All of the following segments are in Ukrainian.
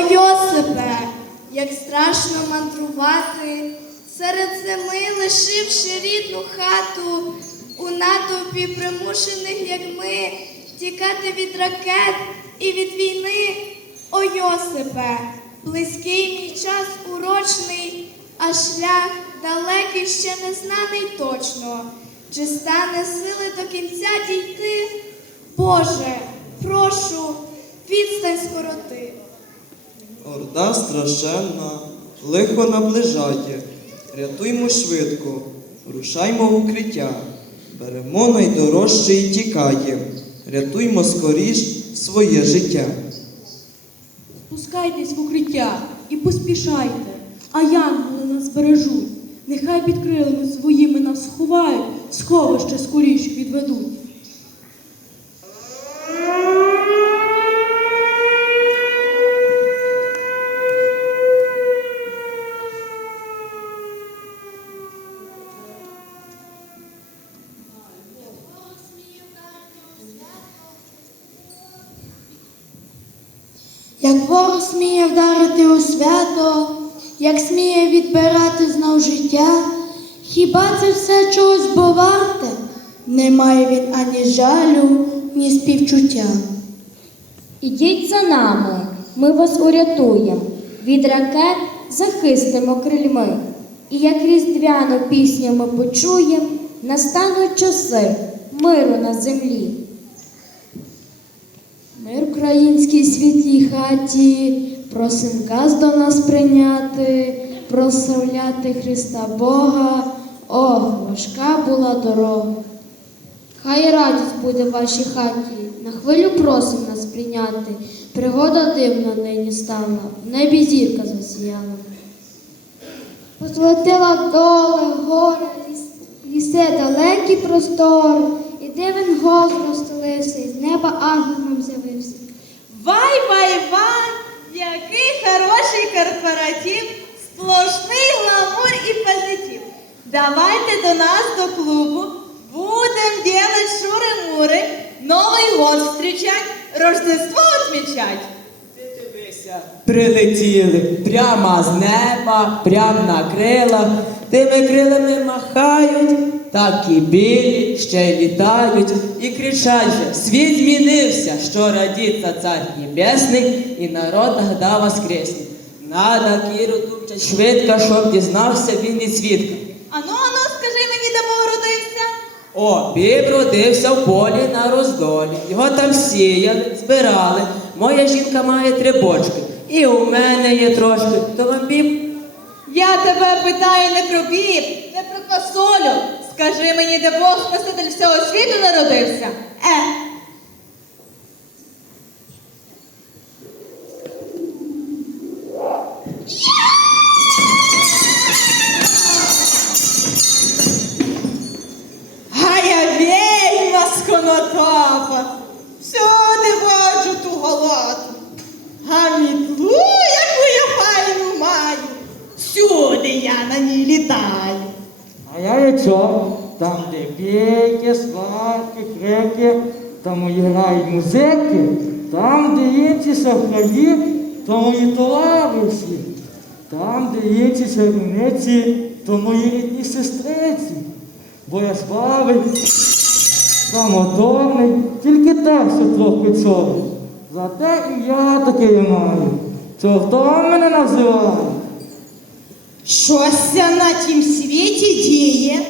Йосипе, як страшно мандрувати, серед зими лишивши рідну хату, у натовпі примушених, як ми, тікати від ракет і від війни. О Йосипе, близький мій час урочний, а шлях далекий ще не знаний точно. Чи стане сили до кінця дійти? Боже, прошу, відстань скороти. Орда страшенна, лихо наближає. Рятуймо швидко, рушаймо в укриття. Беремо найдорожче і тікає. Рятуймо скоріш своє життя. Спускайтесь в укриття і поспішайте, а янголи нас бережуть. Нехай під крилами своїми нас сховають, сховище скоріш відведуть. Сміє вдарити у свято, як сміє відбирати знов життя, хіба це все чогось бо варте? Немає він ані жалю, ні співчуття. Ідіть за нами, ми вас урятуємо. Від ракет захистимо крильми. І як різдвяну пісню ми почуєм, настануть часи миру на землі. Мир українській світлій хаті, просим газ до нас прийняти, прославляти Христа Бога. Ох, важка була дорога. Хай радість буде в вашій хаті, на хвилю просим нас прийняти. Пригода дивна нині стала, в небі зірка засіяла. Позолотила доле, гори, ліс- ліси, далекі простори, і дивен голос і з неба ангел нам з'явився. Вай, вай, вай, який хороший корпоратив, сплошний гламур і позитив. Давайте до нас до клубу, будем делать шури-мури, Новий год встречать, Рождество отмечать. Дивися, прилетіли прямо з неба, прямо на крилах, тими крилами махають, так і білі, ще й літають, і кричать же, світ змінився, що радіться цар небесний, і народ нагда воскресне. Надо Кіру тупчать швидко, щоб дізнався він і свідка. Ану, ану, скажи мені, де Бог родився. О, біб родився в полі на роздолі. Його там сіяли, збирали. Моя жінка має три бочки. І у мене є трошки. То вам біб? Я тебе питаю не про біб, не про косолю. Скажи мені, де Бог Спаситель всього світу народився. Е, я на ній літаю. Чорт, там де бійки, сварки, крики, там і грають музики, там, де інші шахраї, то мої товариші, там, де інші чарівниці, то мої рідні сестриці. Бо я славий, та моторний, тільки те, що трохи чорний. Зате і я такий маю. Чортом мене називають. Щося на тім світі діє,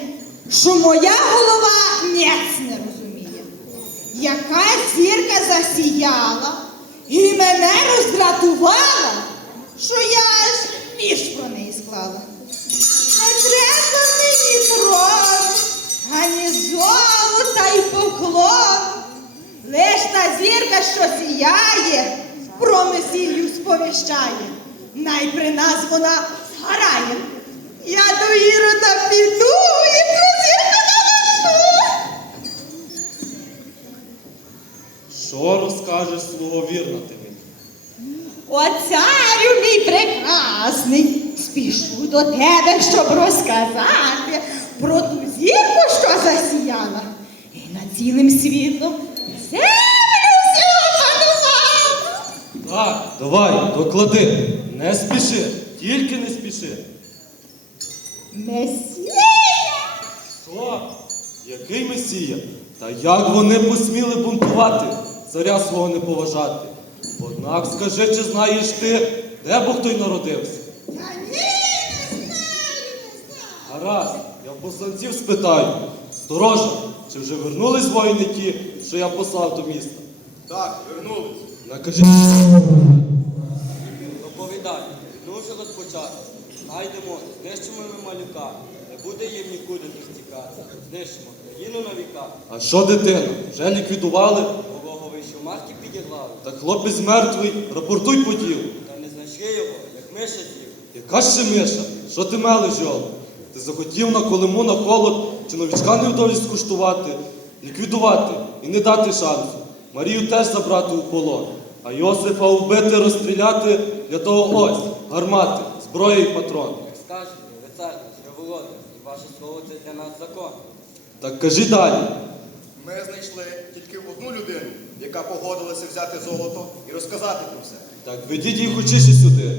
що моя голова ніц не розуміє. Яка зірка засіяла і мене роздратувала, що я аж вірш про неї склала. Не треба мені трону, ані золота й поклону. Лиш та зірка, що сіяє, про месію сповіщає. Найпри нас вона згорає. Я до Ірода піду і про зірку. Що розкажеш свого вірна ти мені? О, царю мій прекрасний, спішу до тебе, щоб розказати про ту зірку, що засіяла, і над цілим світом землю всю опанувала. Так, давай, доклади. Не спіши, тільки не спіши. Месія! Що? Який месія? Та як вони посміли бунтувати, царя свого не поважати? Однак скажи, чи знаєш ти, де Бог той народився? Та ні, не знаю, не знаю. Гаразд, я в посланців спитаю. Сторожа, чи вже вернулись воїни ті, що я послав до міста? Так, вернулись. Накажіть. Ну. Знайдемо, знищимо ми малюка. Не буде їм нікуди тут тікати. Знищимо країну на віка. А що дитина? Вже ліквідували? Вологовий, що марки підіглали. Та хлопець мертвий, рапортуй по ділу. Та не знайшли його, як миша з'їв. Яка ще миша? Що ти мелиш, Йол? Ти захотів на колиму на холод чи новічка невдові скуштувати, ліквідувати і не дати шансу. Марію теж забрати у полон, а Йосифа вбити, розстріляти для того ось гармати, зброя і патрон. Як скажете, наш, я і ваше слово це для нас закон. Так кажи далі. Ми знайшли тільки одну людину, яка погодилася взяти золото і розказати про все. Так ведіть їх учиші сюди.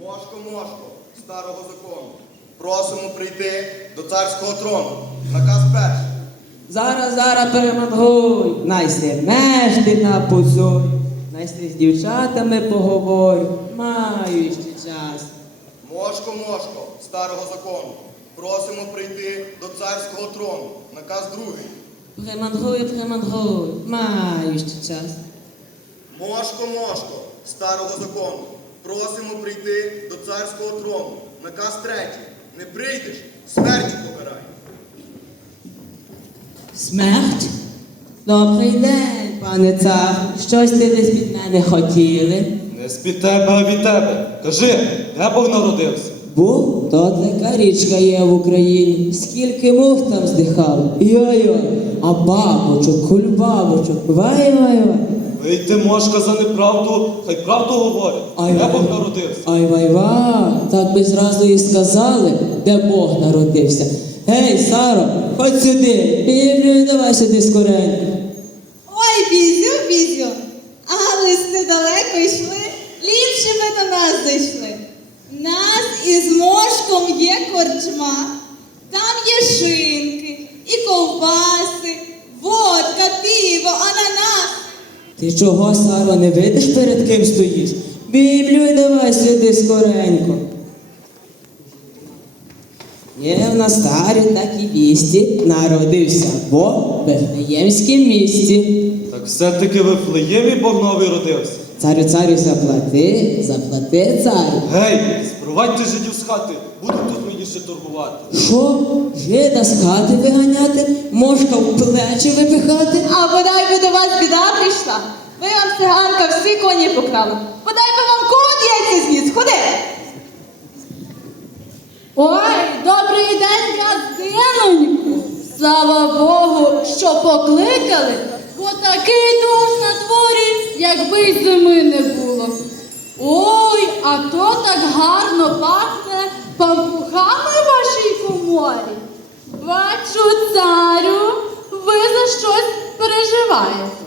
Мошко, мошко, старого закону. Просимо прийти до царського трону. Наказ перший. Зараз, зараз перемангуй, найстернеш ти напозуй, найсти з дівчатами поговорю, маю ще час. Мошко, старого закону. Просимо прийти до царського трону. Наказ другий. Примангуй, примангуй, маю ще час. Мошко, мошко, старого закону. Просимо прийти до царського трону. Наказ третій. Не прийдеш, смертю побирай. Смерть? Добрий день, пане цар. Щось ти десь від мене хотіли? Не з-під тебе, а від тебе. Кажи, де Бог народився? Був, то така річка є в Україні. Скільки мух там здихало. Йой-йой, а бабочок, кульбабочок, вай-вай-вай. Вийти мошка за неправду, хай правду говорить. Ай, Де ай. Бог народився? Ай вай вай, так би зразу і сказали, де Бог народився. Гей, Саро, ходь сюди, Біблію давай сюди скоренько. Ой, бізю, бізю, але сте далеко йшли, ліпше ви до нас зайшли. Нас із мошком є корчма, там є шинки, і ковбаси, водка, піво, ананас. Ти чого, Саро, не видиш перед ким стоїш? Біблію давай сюди скоренько. Є в нас старі такі вісті, народився Бог в Вифлеємськім місті. Так все-таки в Вифлеємі Бог новий родився. Царю, царю, заплати, заплати, царю. Гей, спровадьте жидів з хати, будуть тут мені ще торгувати. Що? Жида з хати виганяти, мошка в плечі випихати? А бодай би до вас біда прийшла. Ви вам циганка всі коні покрали. Бодай би вам кот яйця зніс. Ходи. Ой, добрий день, газдиноньку! Слава Богу, що покликали, бо такий дощ на дворі, якби й зими не було. Ой, а то так гарно пахне пампухами в вашій коморі. Бачу, царю, ви за щось переживаєте.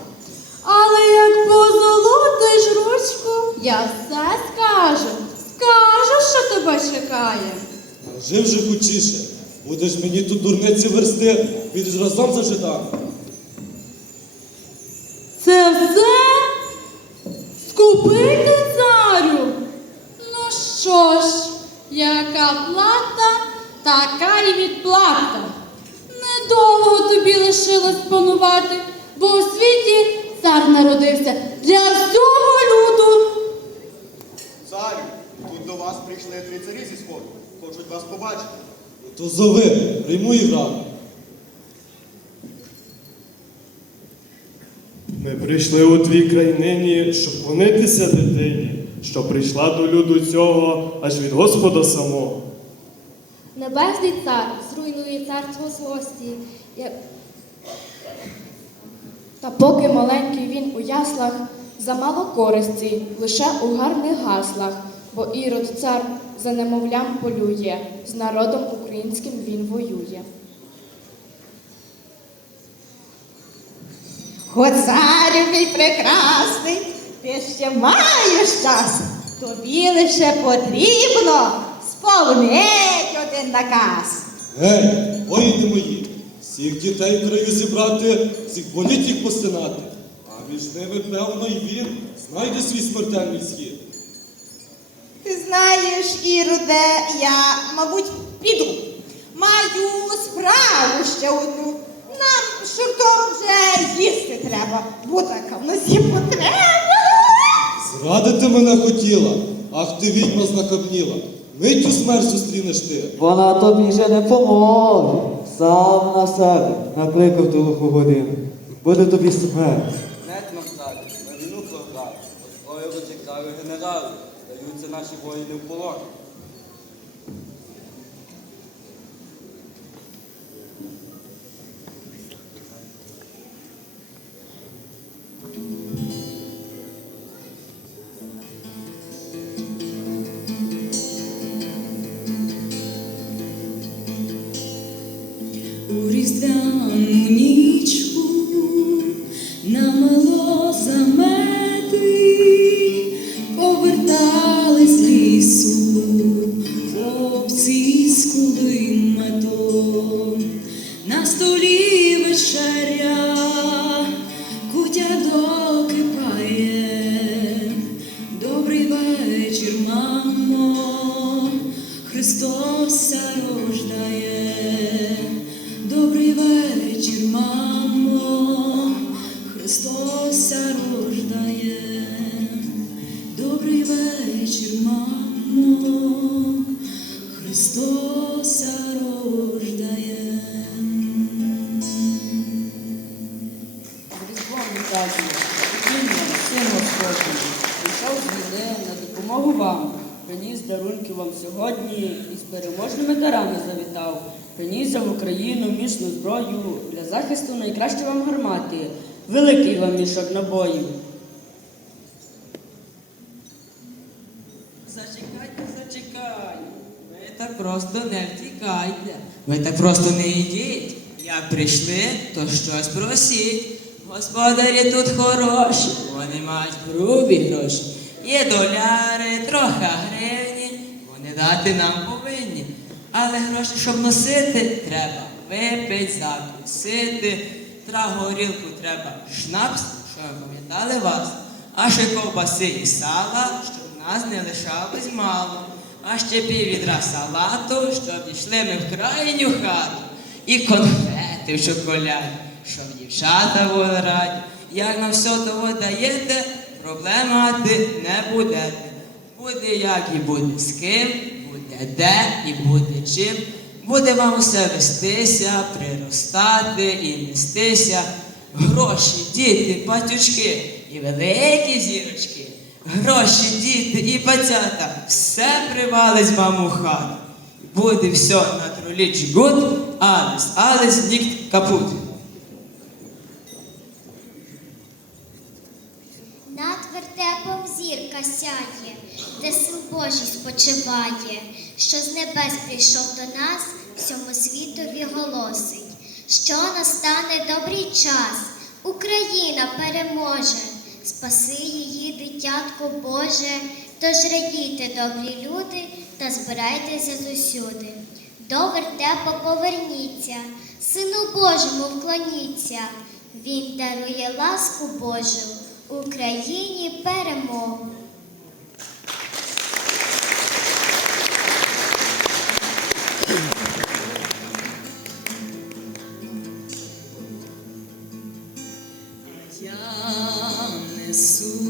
Але як позолотиш ручку, я все скажу. Скажу, що тебе чекає. Жив же хучіше. Будеш мені тут дурниці версти, підеш разом за жидами. Така й відплата. Недовго тобі лишилось панувати, бо у світі цар народився для всього люду. Царю, тут до вас прийшли три царі зі сходу. Хочуть вас побачити. То зови, прийму і граду. Ми прийшли у твій край нині, щоб клонитися дитині, що прийшла до люду цього аж від Господа самого. Небесний цар зруйнує царство злості. Та поки маленький він у яслах, замало користі, лише у гарних гаслах, бо ірод цар за немовлям полює, з народом українським він воює. О, царю мій прекрасний, Ти ще маєш час. Тобі лише потрібно один наказ. Гей, воїни мої, всіх дітей в краю зібрати, всіх боліть їх постинати. А між ними, певно, й він знайде свій смертельний схід. Ти знаєш, Іруде, я, мабуть, піду. Маю справу ще одну. Нам шуртом вже їсти треба, бо така в нас є потреба. Зрадити мене хотіла, ах ти відьма знахабніла. Миттю смерть зустрінеш ти. Вона тобі вже не поможе. Сам на себе накликав ту лиху годину. Буде тобі смерть. Нет, Махтар, ми війну програли. Озброю розіграли генерали. Даються наші воїни в полон. У різдвяну нічку намело замети, повертались лісу хлопці з За Україну міцну зброю, для захисту найкраще вам гармати, великий вам мішок набоїв. Зачекайте, зачекайте. Ви так просто не втікайте. Ви так просто не йдіть. Як прийшли, то щось просіть. Господарі тут хороші, вони мають грубі гроші. Є доляри, трохи гривні, вони дати нам. Але гроші, щоб носити, треба випить, закусити. Тра горілку треба шнапс, щоб пам'ятали вас. А ще ковбаси і сала, щоб нас не лишалось мало. А ще піввідра салату, щоб йшли ми в крайню хату. І конфети в шоколаді, щоб дівчата були раді. Як нам все того даєте, проблем мати не будете. Буде як і буде з ким, буде де і буде чим. Буде вам усе вестися, приростати і нестися. Гроші, діти, батючки і великі зірочки. Гроші, діти і пацята, все привалить вам у хату. Буде все на троліч гуд, алес, алес, нікт капут. Над вертепом зірка сяє, де сил Божий спочиває, що з небес прийшов до нас, всьому світові голосить, що настане добрий час, Україна переможе, спаси її, дитятко Боже, тож радійте, добрі люди, та збирайтеся зусюди. До вертепа поверніться, Сину Божому вклоніться, Він дарує ласку Божу, Україні перемогу. Jesus.